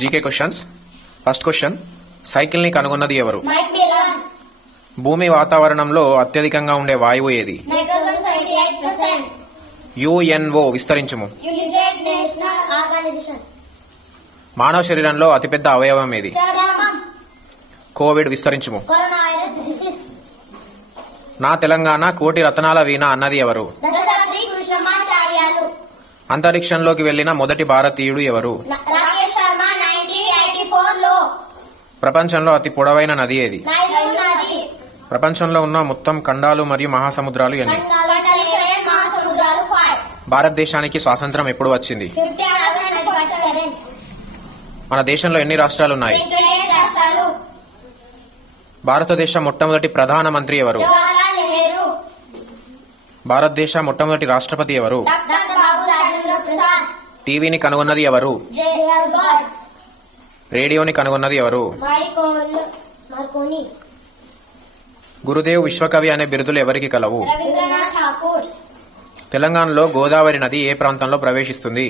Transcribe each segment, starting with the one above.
GK questions. First question, cycle ని కనుగొన్నది ఎవరు? భూమి వాతావరణంలో అత్యధికంగా ఉండే వాయువు ఏది? యుఎన్ఓ విస్తరించుము. మానవ శరీరంలో అతిపెద్ద అవయవం ఏది? కోవిడ్ విస్తరించుము. నా తెలంగాణ కోటి రతనాల వీణ అన్నది ఎవరు? అంతరిక్షంలోకి వెళ్లిన మొదటి భారతీయుడు ఎవరు? ప్రపంచంలో అతి పొడవైన నది ఏది? ప్రపంచంలో ఉన్న మొత్తం ఖండాలు మరియు మహాసముద్రాలు ఎన్ని? భారతదేశానికి స్వాతంత్రం ఎప్పుడు వచ్చింది? మన దేశంలో ఎన్ని రాష్ట్రాలు ఉన్నాయి? భారతదేశ మొట్టమొదటి ప్రధానమంత్రి ఎవరు? భారతదేశ మొట్టమొదటి రాష్ట్రపతి ఎవరు? టీవీని కనుగొన్నది ఎవరు? రేడియోని కనుగొన్నది ఎవరు? గురుదేవ్ విశ్వకవి అనే బిరుదులు ఎవరికి కలవు? తెలంగాణలో గోదావరి నది ఏ ప్రాంతంలో ప్రవేశిస్తుంది?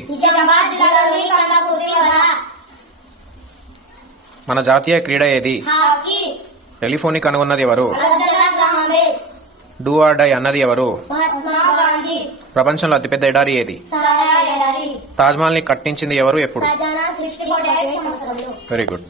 మన జాతీయ క్రీడ ఏది? టెలిఫోన్ కనుగొన్నది ఎవరు? డూ ఆర్ డై అన్నది ఎవరు? ప్రపంచంలో అతిపెద్ద ఎడారి ఏది? తాజ్మహల్ ని కట్టించింది ఎవరు? ఎప్పుడు? Very good.